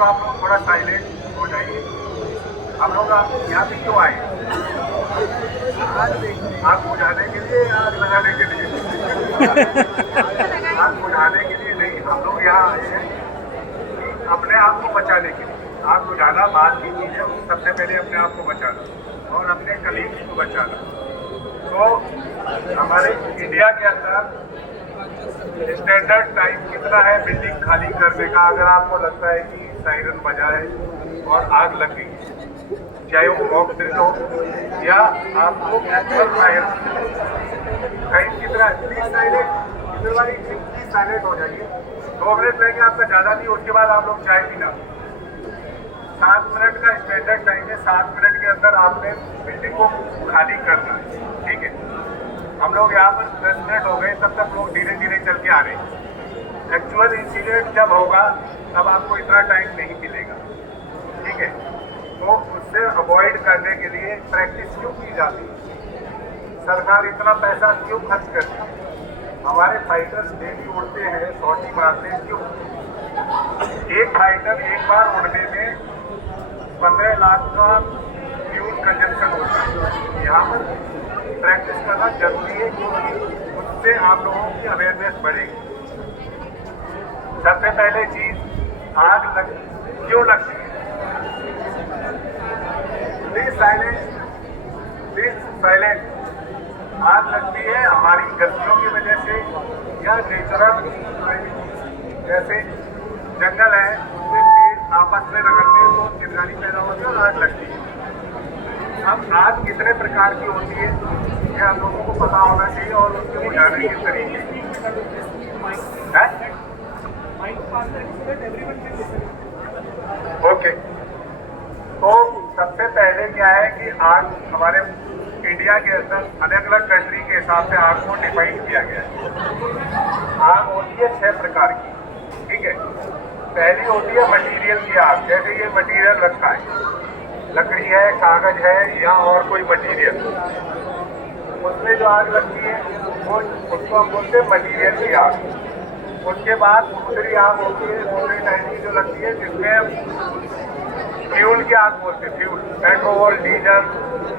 तो आप लोग थोड़ा साइलेंट हो जाइए। हम लोग आप यहाँ पे क्यों आए? आग बुझाने के लिए या आग लगाने के लिए? आग बुझाने के लिए नहीं, हम लोग यहाँ आए हैं कि अपने आप को बचाने के लिए। आग बुझाना बात की चीज़ है, सबसे पहले अपने आप को बचाना और अपने कलीग्स को बचाना। तो हमारे इंडिया के अंदर स्टैंडर्ड टाइम कितना है बिल्डिंग खाली करने का? अगर आपको लगता है कि सायरन बजा है और आग लग गई, चाहे वो मॉक ड्रिल हो या आपको एक्चुअल फायर, टाइम कितना है? प्लीज साइलेंट हो जाइए। 2 मिनट लगेंगे आपका, ज़्यादा नहीं। उसके बाद आप लोग चाय पीना। 7 मिनट का स्टैंडर्ड टाइम है। 7 मिनट के अंदर आपने बिल्डिंग को खाली करना है, ठीक है? हम लोग यहाँ पर 10 मिनट हो गए, तब तक लोग धीरे धीरे चल के आ रहे हैं। एक्चुअल इंसिडेंट जब होगा तब आपको इतना टाइम नहीं मिलेगा, ठीक है? तो उससे अवॉइड करने के लिए प्रैक्टिस क्यों की जाती है? सरकार इतना पैसा क्यों खर्च करती है? हमारे फाइटर्स डेली उड़ते हैं, सॉटी मारते हैं, क्यों? एक फाइटर एक बार उड़ने में 15 लाख का फ्यूल कंजप्शन होता है। यहाँ पर प्रैक्टिस करना जरूरी है क्योंकि उससे आप लोगों की अवेयरनेस बढ़ेगी। सबसे पहले चीज, क्यों लगती है? Please silent. आग लगती है हमारी गलतियों की वजह से या नेचुरल, जैसे जंगल है उसमें पेड़ आपस में रगड़ते हैं तो चिंगारी पैदा होती है और आग लगती है। अब आग कितने प्रकार की होती है ये हम लोगों को पता होना चाहिए और उसके बुझाने के तरीके। ओके, तो सबसे पहले क्या है कि आग हमारे इंडिया के अंदर अलग अलग कंट्री के हिसाब से आग को डिफाइन किया गया है। आग होती है 6 प्रकार की, ठीक है? पहली होती है मटेरियल की आग। जैसे ये मटेरियल रखा है, लकड़ी है, कागज है या और कोई मटेरियल, उसमें जो आग लगती है वो उसको हम बोलते हैं मटेरियल की आग। उसके बाद दूसरी आग होती है, दूसरे टाइप की जो लगती है जिसमें फ्यूल की आग बोलते हैं, फ्यूल, पेट्रोल, डीजल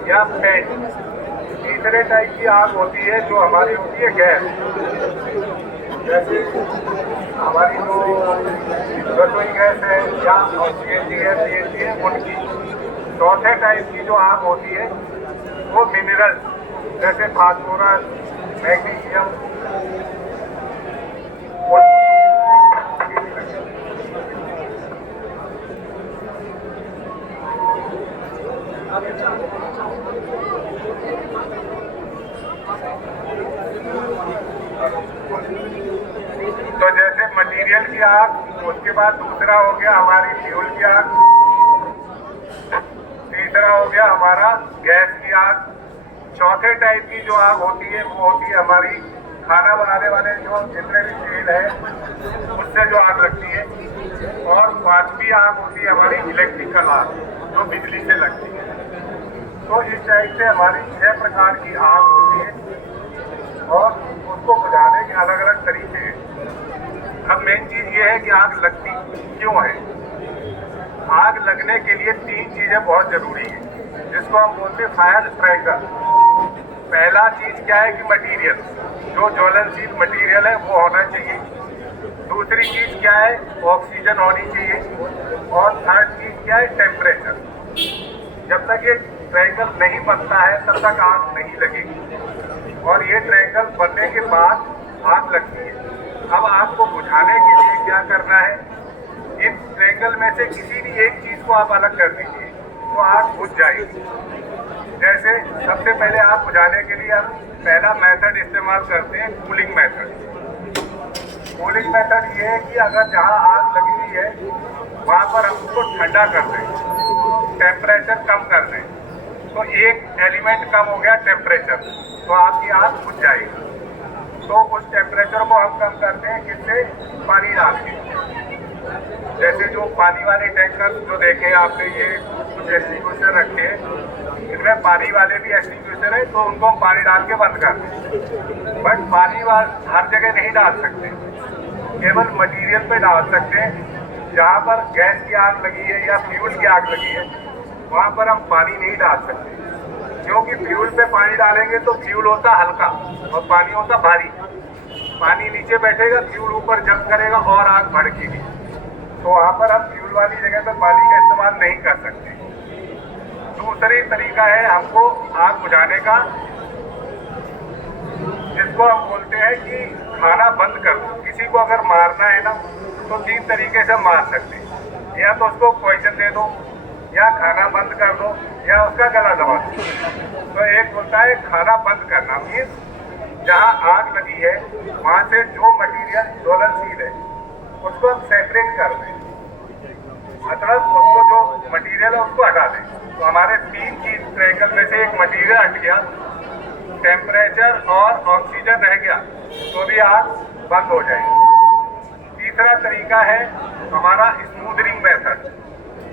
या पेट। तीसरे टाइप की आग होती है जो हमारी होती है गैस, जैसे हमारी जो रसोई गैस है या CNG है, CNG है, उनकी। चौथे टाइप की जो आग होती है वो मिनरल, जैसे फास्फोरस, मैग्नीशियम। तो जैसे मटेरियल की आग, उसके बाद दूसरा हो गया हमारी फ्यूल की आग, तीसरा हो गया हमारा गैस की आग। चौथे टाइप की जो आग होती है वो होती है हमारी खाना बनाने वाले जो जितने भी तेल है उससे जो आग लगती है। और पांचवी आग होती है हमारी इलेक्ट्रिकल आग, जो बिजली से लगती है। तो इस टाइप से हमारी 6 प्रकार की आग होती है और उसको बुझाने के अलग अलग तरीके हैं। अब मेन चीज ये है कि आग लगती क्यों है? आग लगने के लिए 3 चीजें बहुत जरूरी है, जिसको हम बोलते हैं फायर स्ट्राइकर। पहला चीज क्या है कि मटेरियल, जो ज्वलनशील मटेरियल है वो होना चाहिए। दूसरी चीज क्या है? ऑक्सीजन होनी चाहिए। और थर्ड चीज क्या है? टेम्परेचर। जब तक ये ट्रायंगल नहीं बनता है तब तक आग नहीं लगेगी, और ये ट्रायंगल बनने के बाद आग लगती है। अब आग को बुझाने के लिए क्या करना है? इन ट्रायंगल में से किसी भी एक चीज को आप अलग कर दीजिए तो आग बुझ जाएगी। जैसे सबसे पहले आग बुझाने के लिए हम पहला मेथड इस्तेमाल करते हैं कूलिंग मेथड। कूलिंग मेथड ये है कि अगर जहाँ आग लगी हुई है वहाँ पर हम उसको ठंडा कर दें, टेम्परेचर कम कर दें, तो एक एलिमेंट कम हो गया टेम्परेचर, तो आपकी आग बुझ जाएगी। तो उस टेम्परेचर को हम कम करते हैं किससे? पानी डाल के। जैसे जो पानी वाले टैंकर जो देखे आपने, ये कुछ एक्सटिंग्विशर रखे हैं, इनमें पानी वाले भी एक्सटिंग्विशर है, तो उनको हम पानी डाल के बंद कर दें। बट पानी हर जगह नहीं डाल सकते, केवल मटेरियल पे डाल सकते हैं जहाँ पर गैस की आग लगी है या फ्यूल की आग लगी है वहाँ पर हम पानी नहीं डाल सकते, क्योंकि फ्यूल पे पानी डालेंगे तो फ्यूल होता हल्का और पानी होता भारी। पानी नीचे बैठेगा, फ्यूल ऊपर जंप करेगा और आग भड़केगी। तो वहाँ पर हम फ्यूल वाली जगह पर पानी का इस्तेमाल नहीं कर सकते। दूसरी तरीका है हमको आग बुझाने का, जिसको हम बोलते हैं कि खाना बंद कर दो। किसी को अगर मारना है ना तो 3 तरीके से मार सकते हैं, या तो उसको पॉइजन दे दो, या खाना बंद कर दो, या उसका गला दबा दो। तो एक होता है खाना बंद करना, मीन्स जहाँ आग लगी है वहाँ से जो मटीरियल ज्वलनशील है उसको हम सेपरेट कर दें, मतलब उसको जो मटीरियल है उसको हटा दें। तो हमारे 3 चीज ट्रायंगल में से एक मटीरियल हट गया, टेम्परेचर और ऑक्सीजन रह गया तो भी आग बंद हो जाएगी। तीसरा तरीका है हमारा स्मूदरिंग मेथड,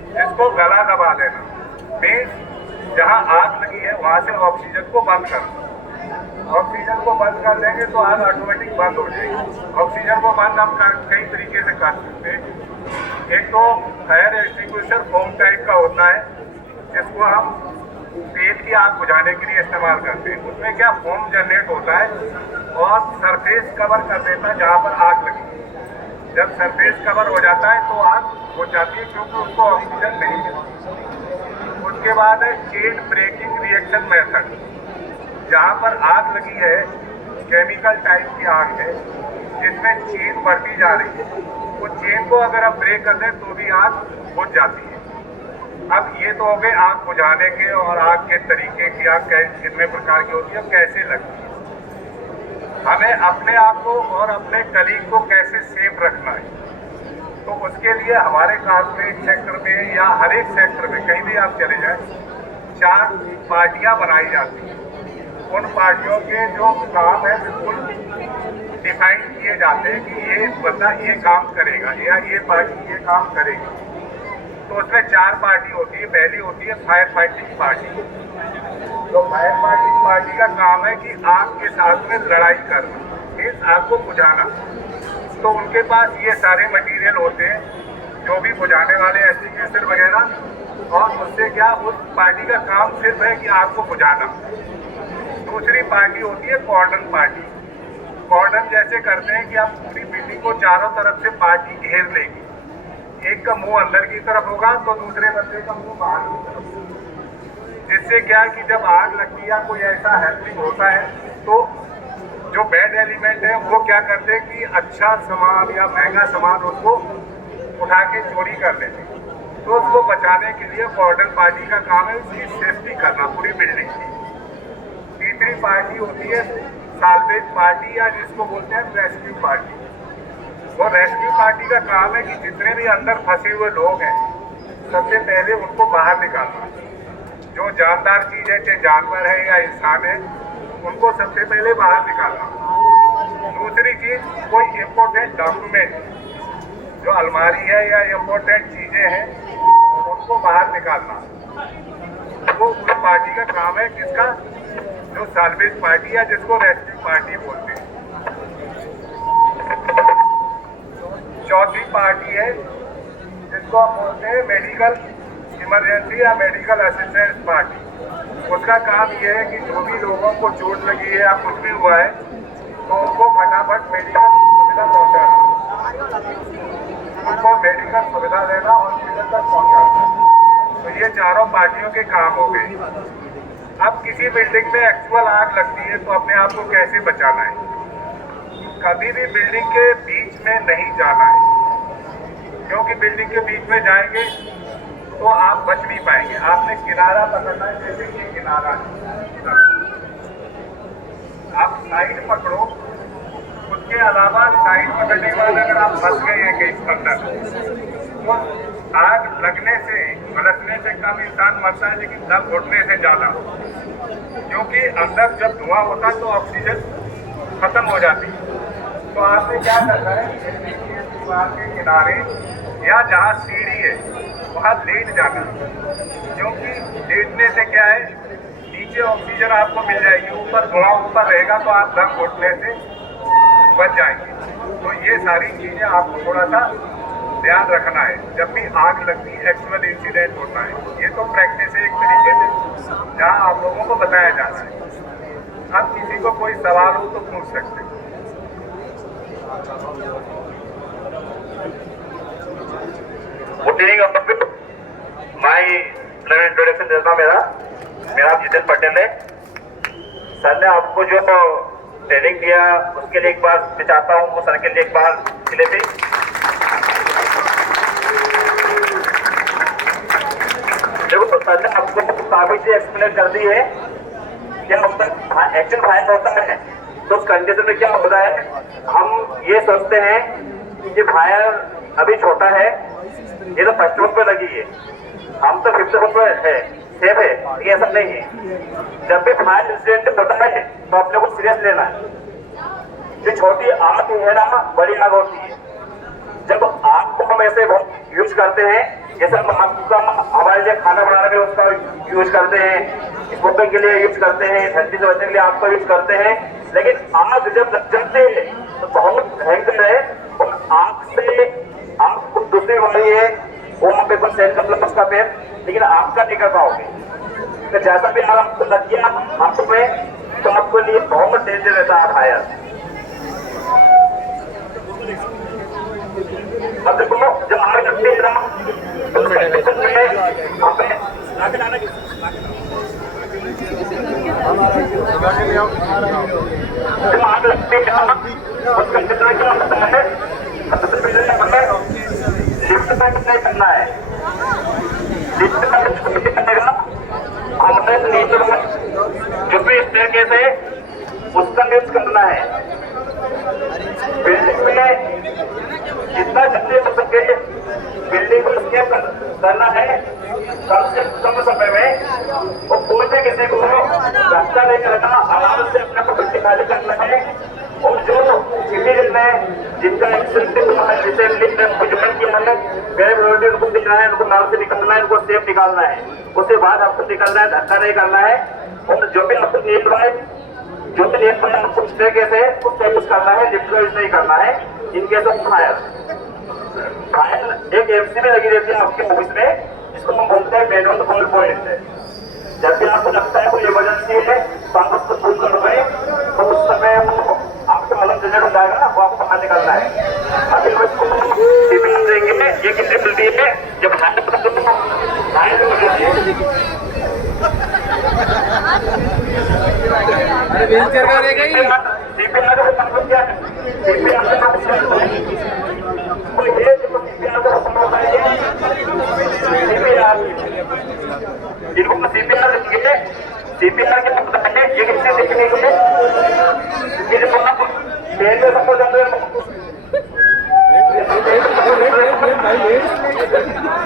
जिसको गला दबा देना, मीन्स जहाँ आग लगी है वहाँ से ऑक्सीजन को बंद करना। ऑक्सीजन को बंद कर देंगे तो आग ऑटोमेटिक बंद हो जाएगी। ऑक्सीजन को बंद हम कई तरीके से कर सकते हैं। एक तो फायर एक्सटिंग्विशर फोम टाइप का होता है, जिसको हम तेल की आग बुझाने के लिए इस्तेमाल करते हैं। उसमें क्या फोम जनरेट होता है और सरफेस कवर कर देता है जहाँ पर आग लगी। जब सरफेस कवर हो जाता है तो आग हो जाती है, क्योंकि उसको ऑक्सीजन नहीं मिलती। उसके बाद है चेन ब्रेकिंग रिएक्शन मेथड, जहाँ पर आग लगी है, केमिकल टाइप की आग है जिसमें चेन बढ़ती जा रही है, वो चेन को अगर हम ब्रेक कर दें तो भी आग बुझ जाती है। अब ये तो हो गए आग बुझाने के और आग के तरीके की, आग कितने प्रकार की होती है, कैसे लगती है। हमें अपने आप को और अपने कलीग को कैसे सेफ रखना है, तो उसके लिए हमारे कॉर्पोरेट सेक्टर में या हर एक सेक्टर में कहीं भी आप चले जाएं, 4 पार्टियां बनाई जाती हैं। उन पार्टियों के जो काम है बिल्कुल डिफाइन किए जाते हैं कि ये बंदा ये काम करेगा या ये पार्टी ये काम करेगी। तो उसमें 4 पार्टी होती है। पहली होती है फायर फाइटिंग पार्टी। तो फायर फाइटिंग पार्टी का काम है कि आग के साथ में लड़ाई करना, मीन्स आग को बुझाना। तो उनके पास ये सारे मटेरियल होते हैं, जो भी बुझाने वाले एक्सटिंग्विशर वगैरह, और उससे क्या उस पार्टी का काम सिर्फ है कि आग को बुझाना। दूसरी पार्टी होती है कॉर्डन पार्टी। कॉर्डन जैसे करते हैं कि आप पूरी बिल्डिंग को चारों तरफ से पार्टी घेर लेगी, एक का मुंह अंदर की तरफ होगा तो दूसरे बंदे का मुंह बाहर की तरफ। जिससे क्या कि जब आग लगती है, कोई ऐसा हैपनिंग होता है तो जो बैड एलिमेंट है वो क्या करते हैं कि अच्छा सामान या महंगा सामान उसको उठा के चोरी कर लेते हैं। तो उसको बचाने के लिए कॉर्डन पार्टी का काम है उसकी सेफ्टी करना पूरी बिल्डिंग की। तीसरी पार्टी होती है साल्वेज पार्टी, या जिसको बोलते हैं रेस्क्यू पार्टी। वो रेस्क्यू पार्टी का काम है कि जितने भी अंदर फंसे हुए लोग हैं सबसे पहले उनको बाहर निकालना। जो जानदार चीज है, चाहे जानवर है या इंसान है, उनको सबसे पहले बाहर निकालना। दूसरी चीज, कोई इम्पोर्टेंट डॉक्यूमेंट जो अलमारी है या इम्पोर्टेंट चीजें हैं उनको बाहर निकालना। वो उस पार्टी का काम है जिसका जो साल्वेज पार्टी है, जिसको रेस्क्यू पार्टी बोलते हैं। चौथी पार्टी है जिसको हम बोलते हैं मेडिकल इमरजेंसी या मेडिकल असिस्टेंस पार्टी। उसका काम ये है कि जो भी लोगों को चोट लगी है या कुछ भी हुआ है तो उनको फटाफट मेडिकल सुविधा पहुंचाना, उनको मेडिकल सुविधा देना, हॉस्पिटल तक पहुंचाना। तो ये चारों पार्टियों के काम हो गए। अब किसी बिल्डिंग में एक्चुअल आग लगती है तो अपने आप को कैसे बचाना है। कभी भी बिल्डिंग के बीच में नहीं जाना है, क्योंकि बिल्डिंग के बीच में जाएंगे तो आप बच नहीं पाएंगे। आपने किनारा पकड़ना है, जैसे ये किनारा है, आप साइड पकड़ो। उसके अलावा साइड पकड़ने के बाद अगर आप फंस गए हैं कहीं अंदर तो आग लगने से झुलसने से कम इंसान मरता है, लेकिन दम घुटने से ज्यादा, क्योंकि अंदर जब धुआं होता है तो ऑक्सीजन खत्म हो जाती है। तो आपने क्या करना है, दीवार के किनारे या जहाँ सीढ़ी है वहाँ लेट जाना, क्योंकि लेटने से क्या है नीचे ऑक्सीजन आपको मिल जाएगी, ऊपर धुआं ऊपर रहेगा तो आप दम घुटने से बच जाएंगे। तो ये सारी चीजें आपको थोड़ा सा ध्यान रखना है जब भी आग लगती है, एक्चुअल इंसिडेंट होता है। ये तो प्रैक्टिस है एक तरीके से, जहाँ आप लोगों को बताया जा रहा है। अब किसी को कोई सवाल हो तो पूछ सकते हैं। मैं इंट्रोडक्शन देता हूँ। मेरा नाम जितेन पटेल है। सर ने आपको जो ट्रेनिंग दिया उसके लिए एक बार मैं चाहता हूँ वो सर के लिए एक बार खिले थे। देखो सर ने आपको काफी चीज एक्सप्लेन कर दी है कि एक्शन फायर होता है तो उस कंडीशन में क्या होता है। हम ये सोचते हैं कि फायर अभी छोटा है, ये तो फर्स्ट फ्लोर पे लगी है, हम तो फिफ्थ फ्लोर पे है, सेफ है। ये ऐसा नहीं है। जब भी फायर इंसिडेंट होता है तो अपने को सीरियस लेना है। जो छोटी आग है ना, बड़ी आग होती है। जब आग को हम ऐसे यूज करते हैं, जैसे हम आग का हमारे लिए खाना बनाने में उसका यूज करते हैं, स्मोकिंग के लिए यूज करते हैं, ठंडी से बचने के लिए आग का यूज करते हैं। लेकिन आग जब लग जाती है तो बहुत भयंकर है और आग से आपको दूसरी बीमारी है वो आप एक बार सेल कर लो उसका पेड़, लेकिन आपका नहीं कर पाओगे। तो जैसा भी आग आपको लग गया हाथों में तो आपके लिए बहुत डेंजर रहता है फायर। अब देखो जब आग लगती है ना तो उस कंडीशन में हमें जब आग लगती है ना उस कंडीशन में क्या होता है, सबसे पहले हमें लिफ्ट में नहीं करना है। लिफ्ट में नहीं करेगा, हमने नीचे जो भी स्टेयरकेस है उसका यूज करना है। बिल्डिंग में जितना जल्दी हो सके बिल्डिंग को स्केप करना है कम से कम समय में। और कोई भी किसी को रास्ता नहीं करना, आराम से अपने को बिल्डिंग खाली करना है। और जो सिटीजन है जिनका एक्सीडेंट हुआ है, रिसेंटली ज्वाइन किया है, मेरे वोल्टी उनको दिखना है, उनको नाव से निकलना है, उनको सेफ निकालना है। उसके बाद आपको निकलना है, धक्का नहीं करना है। और जो भी आपको नीड है, जो भी नीड है आपको स्टेयरकेस है उसका यूज करना है, लिफ्ट का यूज नहीं करना है। इन केस ऑफ फायर एक एमसी में लगी रहती है आपके ऑफिस में, जिसको हम बोलते हैं मैन ऑन कॉल पॉइंट। जब भी आपको लगता है कोई इमरजेंसी है तो आप उसको फोन करोगे तो उस समय आपको अलग जनरेट हो जाएगा, वो आपको बाहर निकलना है। अभी उसको सीपीआर देंगे, ये कितनी बिल्टी है जब फायर हो जाती है। अरे व्हीलचेयर का रहेगा ही सीपीआर का मतलब क्या है? सीपीआर का मतलब तो ये जो सीपीआर का मतलब होता है, सीपीआर जिनको सीपीआर देंगे, सीपीआर के मतलब है ये किससे देखने के लिए ये जो आप पेड़ में सबको जाते हैं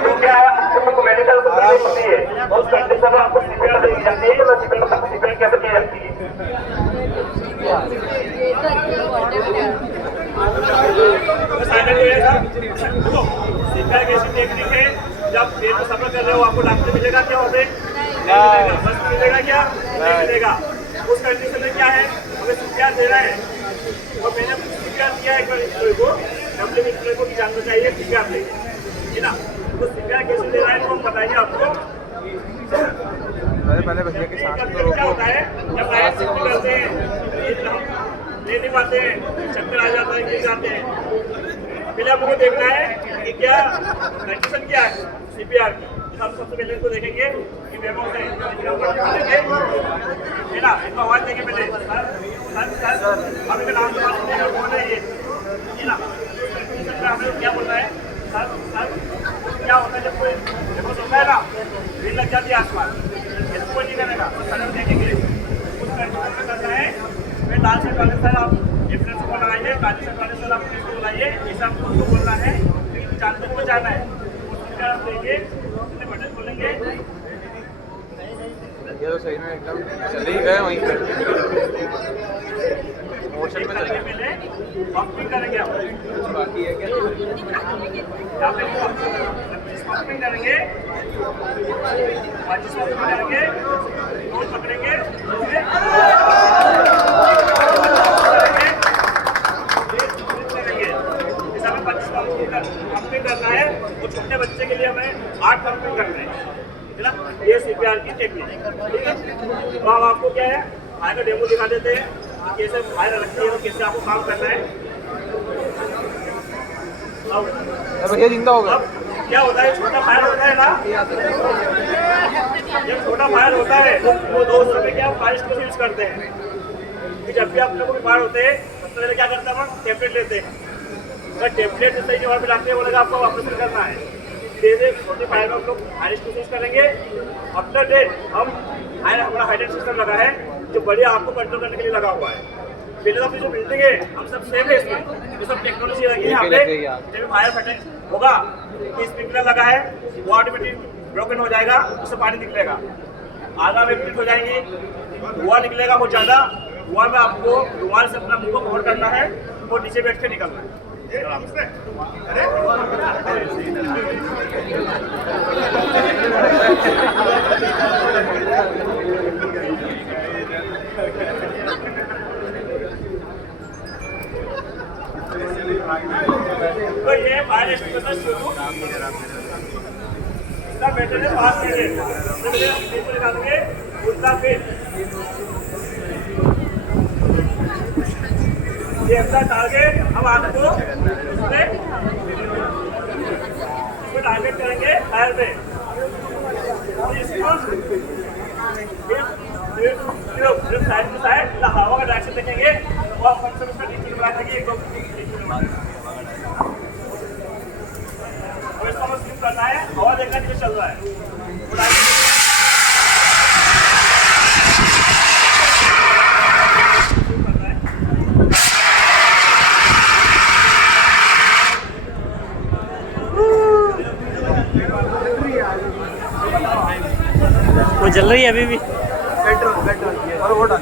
तो क्या आपको मेडिकल होती है और उस कंडीशन में आपको सीपीआर दी जाती है। तो सीपीआर कैसे की जाती है? सीपीआर कैसी टेक्निक है, जब पेड़ में सफर कर रहे हो आपको डॉक्टर मिलेगा क्या होते बस मिलेगा क्या नहीं मिलेगा। उस कंडीशन में क्या है, हमें सीपीआर देना है और मैंने सीपीआर दिया है को डब्ल्यू को भी जानना चाहिए सीपीआर देंगे है ना। तो सीपीआर कैसे देना है तो हम बताइए आपको। पहले भैया के साथ क्या होता है जब आयत करते हैं ले नहीं पाते हैं, चक्कर आ जाता है, गिर जाते हैं। पहले आपको देखना है कि क्या कंडीशन क्या है सीपीआर की। हम सबसे पहले इसको देखेंगे कि मेमो है ना, इनको आवाज देंगे पहले सर हम इनका नाम कौन है ये है ना। हमें क्या बोलना है सर क्या होता है जब कोई मेमो होता है ना, भीड़ लग जाती है आसमान, इसको कोई नहीं करेगा सर देखेंगे उस कंडीशन में करना है। फिर लाल से वाले सर आप डिफरेंस को लगाइए, काली से वाले सर आप इसको बुलाइए, ऐसा आपको उसको बोलना है, चांदनी को जाना है उसका आप देंगे बटन खोलेंगे। ये तो सही में एकदम चले ही गए वहीं पे मोशन में चले पहले पंपिंग करेंगे आप बाकी है क्या यहाँ पे पंपिंग करेंगे रोज पकड़ेंगे करेंगे इस 25 पंपिंग करना है, वो छोटे बच्चे के लिए हमें 8 कंप्लीट करना है ना, ये CPR की टेक्निक, ठीक है। तो हम आपको क्या है फायर का डेमो दिखा देते हैं कि कैसे फायर लगती है और कैसे आपको काम करना है। भैया जिंदा हो गया। अब क्या होता है, छोटा फायर होता है ना, जब छोटा फायर होता है वो दोस्तों में क्या फायर स्टिक यूज करते हैं कि जब भी आप लोगों को फायर होते हैं सबसे पहले क्या करते हैं हम टेम्पलेट लेते हैं, अगर टेम्पलेट जैसे ही वहाँ पे लाते हैं वो लगा आपको ऑपरेशन करना है, धीरे छोटे फायर में हम लोग फायर स्टिक यूज करेंगे। आफ्टर डेट हम हमारा हाइड्रेट सिस्टम लगा है जो बड़ी आग को कंट्रोल करने के लिए लगा हुआ है। पहले तो अपनी जो बिल्डिंग है हम सब सेम है, इसमें ये सब टेक्नोलॉजी लगी है यहाँ पे। जब फायर फटे होगा तो स्प्रिंकलर लगा है, वो ऑटोमेटिक ब्रोकन हो जाएगा, उससे पानी निकलेगा, आधा में मिनट हो जाएंगी, धुआं निकलेगा बहुत ज़्यादा, धुआं में आपको रुमाल से अपना मुंह को कवर करना है और नीचे बैठ के निकलना है। तो ये फायर एक्सटिंग्विशर शुरू इसका बैटरी 5 मिनट तो निकालेंगे उतना फिर ये अपना टारगेट हम आपको इसको टारगेट करेंगे फायर पे, इसको साइड टू साइड हवा का डायरेक्शन देखेंगे और कम से कम नीचे बना देंगे एक दो और इसको स्लिप करना है, हवा देखना नीचे चल रहा है। वो जल रही है अभी भी पेट्रोल और वो डाल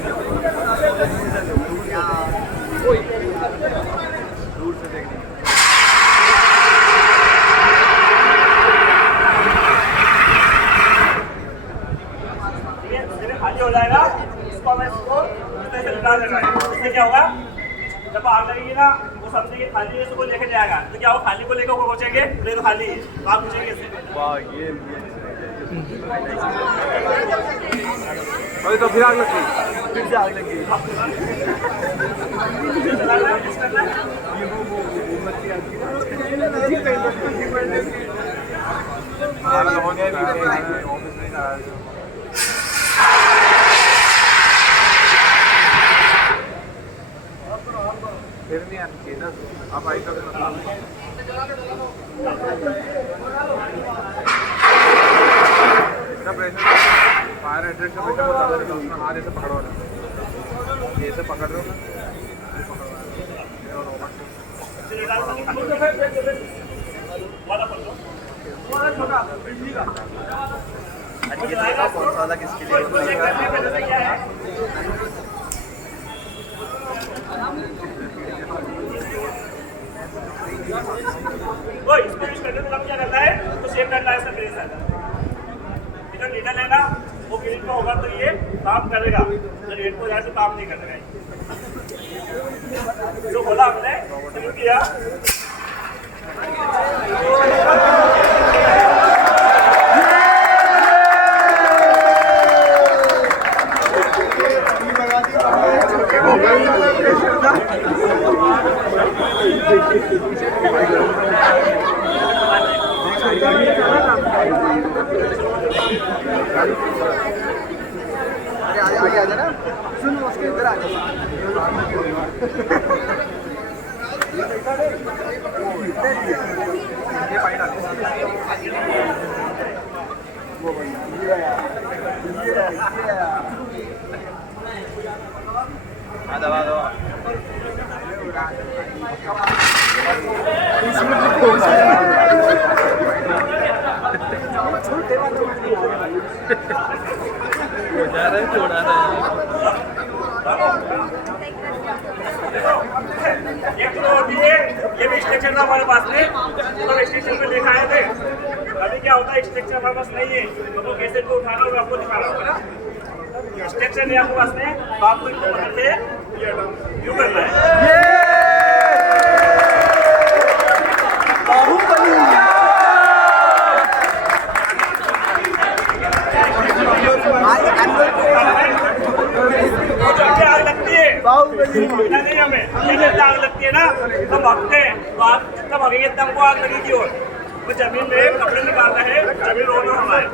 दूर से देखने खाली हो जाएगा, इसको हमें इसको इस तरह से निकाल देना है। इससे क्या होगा, जब आग लगेगी ना वो समझेंगे खाली है, इसको लेके जाएगा, तो क्या होगा खाली को लेकर वो पहुंचेंगे, नहीं तो खाली है तो आप पूछेंगे इससे। वाह ये अरे तो फिर आग लगी, फिर से आग लगी। फिर नहीं आनी चाहिए ना, आप आई तो फायर हाइड्रेंट का प्रेशर बता दो, उसमें हाथ ऐसे पकड़ो ना, ऐसे पकड़ रहे हो ना, कौन सा अलग इसके लिए होता है? इसको यूज करने में क्या करना है, तो सेव करना है इसका प्रेशर, जो नीडल है ना वो ग्रिड में होगा तो ये काम करेगा, जब रेड को जाए तो काम नहीं करेगा। जो बोला हमने शुरू किया आगे आ जाना, सुन उसके इधर आ जाना। ये पानी डाल दबा दो। ये भी स्ट्रक्चर था हमारे पास में, तो स्ट्रक्चर में लिखा है थे। अभी क्या होता है स्ट्रक्चर हमारे पास नहीं है, तो कैसे को उठाना होगा आपको दिखाना होगा ना। स्ट्रक्चर नहीं आपके पास में, तो आपको यूँ करना है। तो भागते हैं तो आग जितना भागेंगे इतना हमको आग लगी की ओर। वो जमीन में कपड़े निकालना है, जमीन रोना होना है,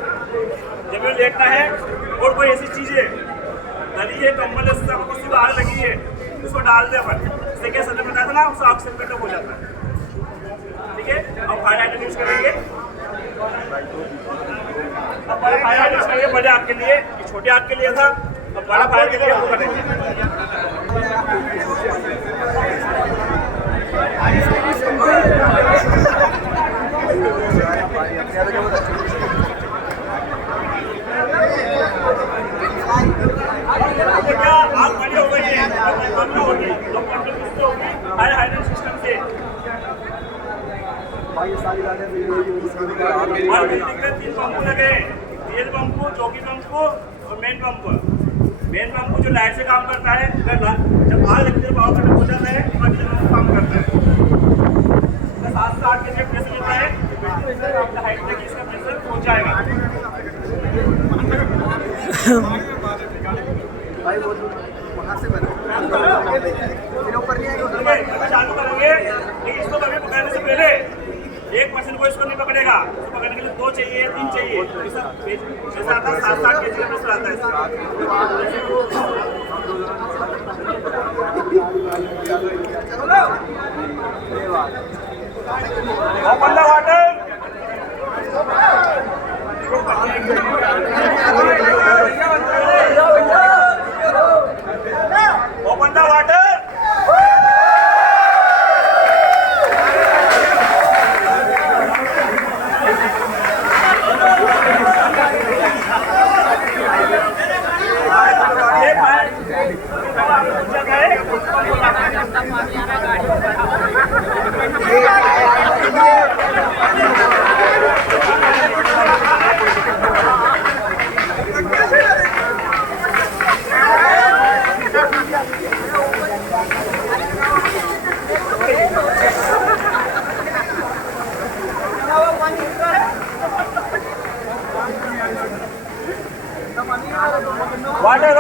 जमीन लेटना है और कोई ऐसी चीजें दरी है, कंबल है, उससे आपको कुछ आग लगी है उसको डाल दे अपन। इससे क्या सर बताया था ना, उससे आग से कटअप हो जाता है। ठीक है, अब फायर हाइड्रेंट यूज करेंगे। अब बड़ा फायर हाइड्रेंट यूज करेंगे बड़े आग के लिए, ये छोटे आग के लिए था, अब बड़ा फायर के लिए वो करेंगे। क्या आग बड़ी हो गई है, होगी लोग कंट्रोल होगी फायर हाइड्रेंट सिस्टम से। और बिल्डिंग में 3 पंप लगे, तेल पंप, चौकी पंप और मेन पंप। मेन पंप जो लाइट से काम करता है, जब आग लगती है पावर कट हो जाता है और डीजल काम करता है। 7 से 8 के प्रेशर लेता है, अपना हाइट तक इसका प्रेशर पहुंच जाएगा। भाई वो वहाँ से बना फिर ऊपर नहीं आएगा। चालू करेंगे लेकिन इसको कभी पकड़ने से पहले 1% को इसको नहीं पकड़ेगा, इसको पकड़ने के लिए 2 चाहिए, 3 चाहिए। जैसा आता है 7-8 केजी का प्रेशर आता है। Open the water, open the water. Water